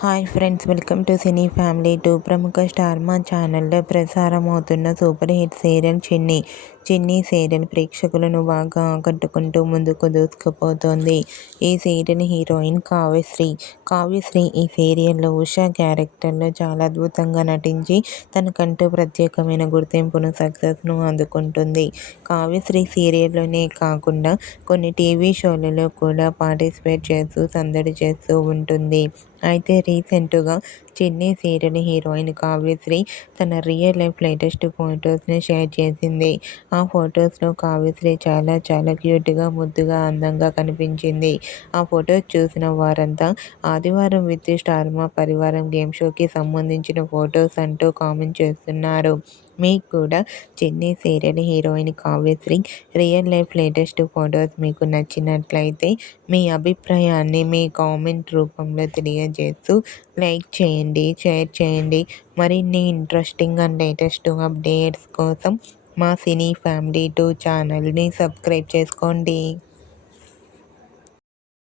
Hi friends, welcome to cine family 2. ప్రముఖ star మా ఛానల్లో ప్రసారం అవుతున్న సూపర్ హిట్ సీరియల్ చిన్ని. చిన్ని సీరియల్ ప్రేక్షకులను బాగా ఆకట్టుకుంటూ ముందుకు దూసుకుపోతోంది. ఈ సీరియల్ హీరోయిన్ కావ్యశ్రీ. కావ్యశ్రీ ఈ సీరియల్లో ఉషా క్యారెక్టర్లో చాలా అద్భుతంగా నటించి తనకంటూ ప్రత్యేకమైన గుర్తింపును, సక్సెస్ను అందుకుంటుంది. కావ్యశ్రీ సీరియల్లోనే కాకుండా కొన్ని టీవీ షోలలో కూడా పార్టిసిపేట్ చేస్తూ సందడి చేస్తూ ఉంటుంది. అయితే రీసెంట్గా చిన్ని సీరియల్ హీరోయిన్ కావ్యశ్రీ తన రియల్ లైఫ్ లేటెస్ట్ ఫొటోస్ని షేర్ చేసింది. ఆ ఫొటోస్లో కావ్యశ్రీ చాలా క్యూట్గా, ముద్దుగా, అందంగా కనిపించింది. ఆ ఫొటోస్ చూసిన వారంతా ఆదివారం విత్ స్టార్ మా పరివారం గేమ్ షోకి సంబంధించిన ఫొటోస్ అంటూ కామెంట్ చేస్తున్నారు. మీకు కూడా చిన్ని serial heroine Kavyasri real life latest photos మీకు నచ్చినట్లయితే మీ అభిప్రాయాన్ని మీ కామెంట్ రూపంలో తెలియజేస్తూ లైక్ చేయండి, షేర్ చేయండి. మరిన్ని ఇంట్రెస్టింగ్ అండ్ లేటెస్ట్ అప్డేట్స్ కోసం మా సినీ ఫ్యామిలీ 2 ఛానల్ని సబ్స్క్రైబ్ చేసుకోండి.